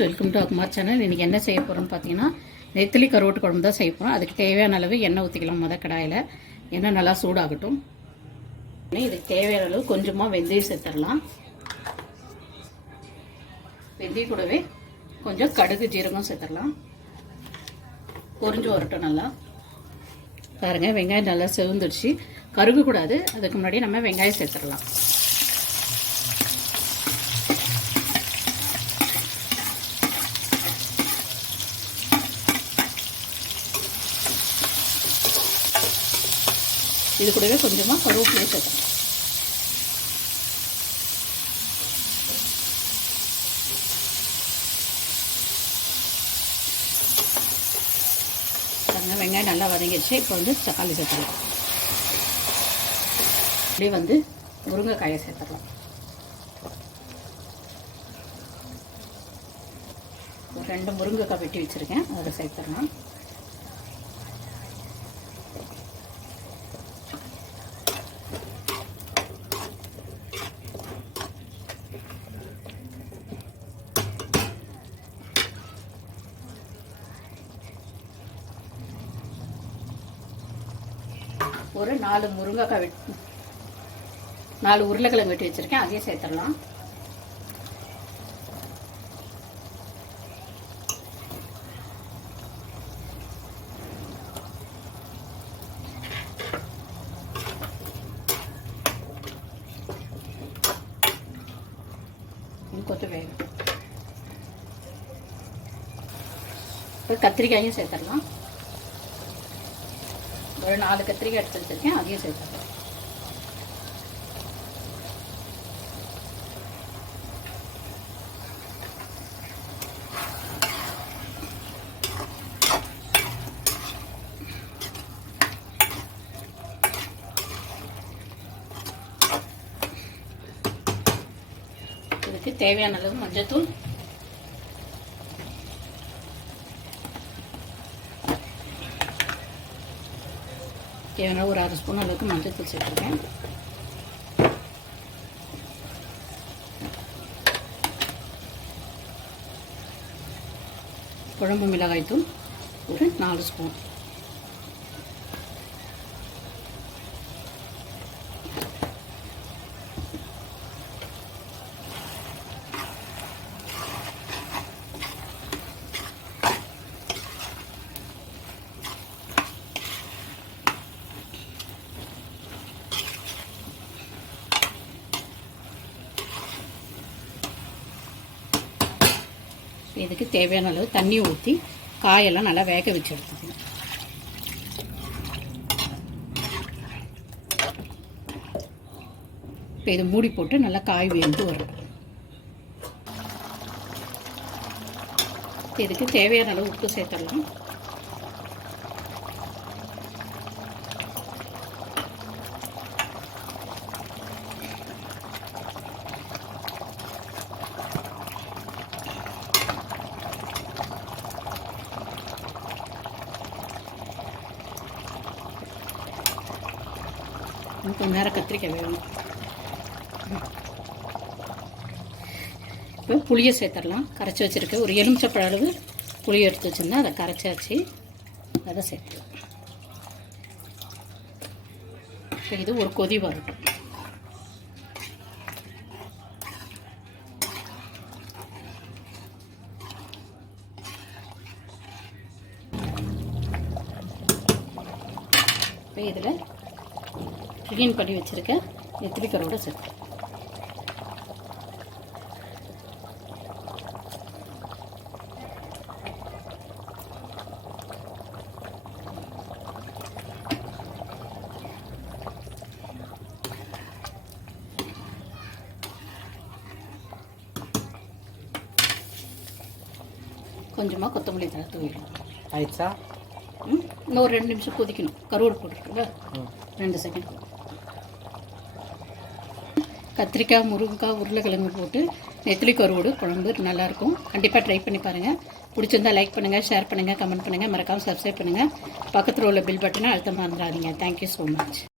Welcome to அக்மார் channel இன்றைக்கி என்ன செய்ய போகிறோம்னு பார்த்தீங்கன்னா நெத்திலி கருவாட்டு குழம்பு தான் செய்ய போகிறோம் அதுக்கு தேவையான அளவு எண்ணெய் ஊற்றிக்கலாம் மொதல் கடாயில். எண்ணெய் நல்லா சூடாகட்டும். இதுக்கு தேவையான அளவு கொஞ்சமாக வெந்தயம் சேர்த்துடலாம். வெந்தயம் கூடவே கொஞ்சம் கடுகு ஜீரகம் சேர்த்துடலாம். பொறிஞ்சு வரட்டும் நல்லா. பாருங்கள் வெங்காயம் நல்லா செவந்துடுச்சு. கருகக்கூடாது அதுக்கு முன்னாடி நம்ம வெங்காயம் சேர்த்துடலாம். இது கூடவே கொஞ்சமாக கருவேப்பிலையை சேர்த்தலாம் பாருங்க வெங்காயம் நல்லா வதங்கிடுச்சு. இப்போ வந்து தக்காளி சேர்த்துடலாம். அப்படியே வந்து முருங்கைக்காயை சேர்த்துடலாம். ஒரு ரெண்டு முருங்கைக்காய் வெட்டி வச்சுருக்கேன். அதை சேர்த்துடலாம். ஒரு நாலு முருங்கைக்காய் வெட்டி நாலு உருளைக்கிழங்கு வெட்டி வச்சுருக்கேன். அதையும் சேர்த்துடலாம். கொத்து வேகும் இப்போ கத்திரிக்காயும் சேர்த்துடலாம். ஒரு நாலு கத்திரிக்காய் எடுத்து வச்சுருக்கேன் அதையும் சேர்த்துக்கலாம் இதுக்கு தேவையான அளவு மஞ்சத்தூள் தேவையான ஒரு அரை ஸ்பூன் அளவுக்கு மஞ்சத்தூள் சேர்த்துருக்கேன். குழம்பு மிளகாய்த்தூள் ஒரு நாலு ஸ்பூன். இதுக்கு தேவையான அளவு தண்ணி ஊற்றி காயெல்லாம் நல்லா வேக வச்சு எடுத்துக்கணும். இப்போ இதை மூடி போட்டு நல்லா காய் வேந்து வரும் இதுக்கு தேவையான அளவு உப்பு சேர்த்துடலாம். இன்னும் கொஞ்சம் நேரம் கத்திரிக்காய் வேணும் இப்போ புளியை சேர்த்துடலாம் கரைச்சி வச்சுருக்க ஒரு எலுமிச்சப்பழ அளவு புளியை எடுத்து வச்சுருந்தேன் அதை கரைச்சாச்சு அதை சேர்த்துலாம் இப்போ இது ஒரு கொதி வரட்டும் இப்போ இதில் க்ளீன் பண்ணி வச்சுருக்கேன். நெத்திலி கரோட சேர்த்து கொஞ்சமாக கொத்தமல்லி தலை தூவிடலாம் ஆயிடுச்சா? இன்னும் ஒரு ரெண்டு நிமிஷம் கொதிக்கணும். கருவாடு போட்டுருக்குல்ல ரெண்டு செகண்ட் கத்திரிக்காய் முருங்கைக்காய் உருளைக்கிழங்கு போட்டு நெத்திலி கருவோடு குழம்பு நல்லாயிருக்கும். கண்டிப்பாக ட்ரை பண்ணி பாருங்கள் பிடிச்சிருந்தா லைக் பண்ணுங்கள் ஷேர் பண்ணுங்கள் கமெண்ட் பண்ணுங்கள் மறக்காமல் சப்ஸ்கிரைப் பண்ணுங்கள் பக்கத்தில் உள்ள பில் பட்டனை அழுத்தமாக மறந்துடாதீங்க. Thank you so much